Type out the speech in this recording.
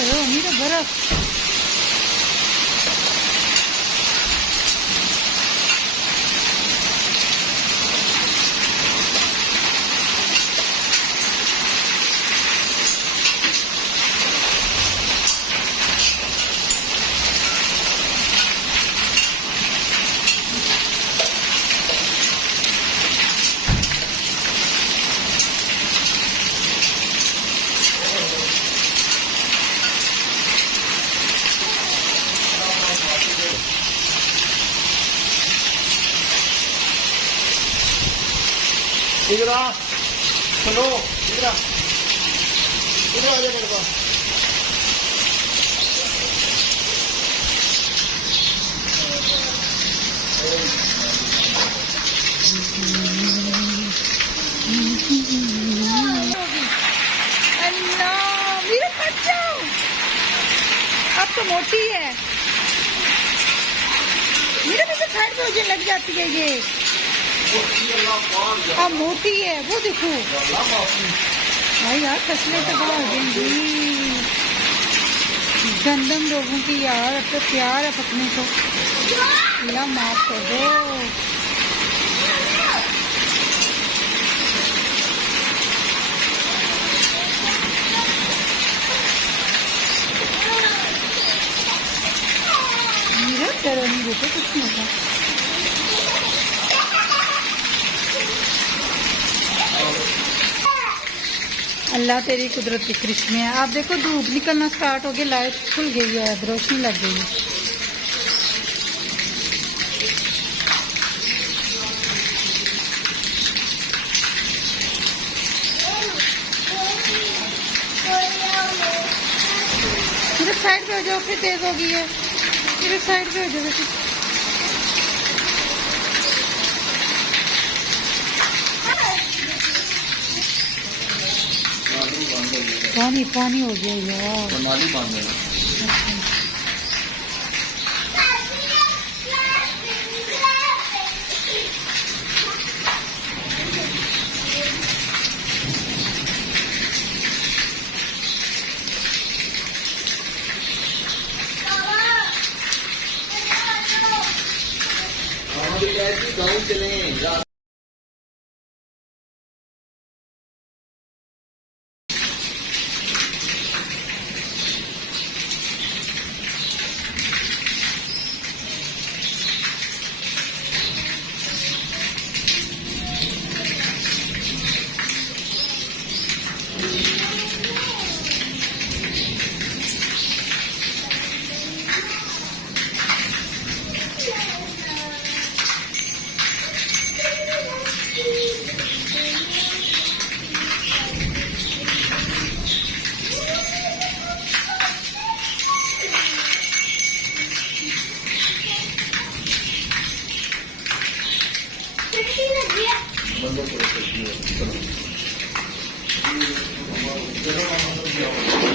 मेरा बर्फ। इधर आ, सुनो, इधर आ, इधर आ जा मेरे पास। अल्लाह मेरा बच्चा अब तो मोटी है। मेरे भी तो साइड में मुझे लग जाती है ये। अब मोटी है वो देखो भाई यार, फसलें तो बहुत हो जाएंगी गंदम लोगों की यार। अब तो प्यार है पकने को। अल्लाह माफ कर दो। मेरा डरो नहीं बेटे, कुछ नहीं होता। अल्लाह तेरी कुदरत की कृष्ण है। आप देखो धूप निकलना स्टार्ट हो गई, लाइट खुल गई है, रोशनी लग गई है। मेरे साइड पे हो जाओ, फिर तेज हो गई है। मेरे साइड पे हो जाओ बेटी। पानी पानी हो गया यार। बनाली बांध देना। गाँव चले। बंद करो।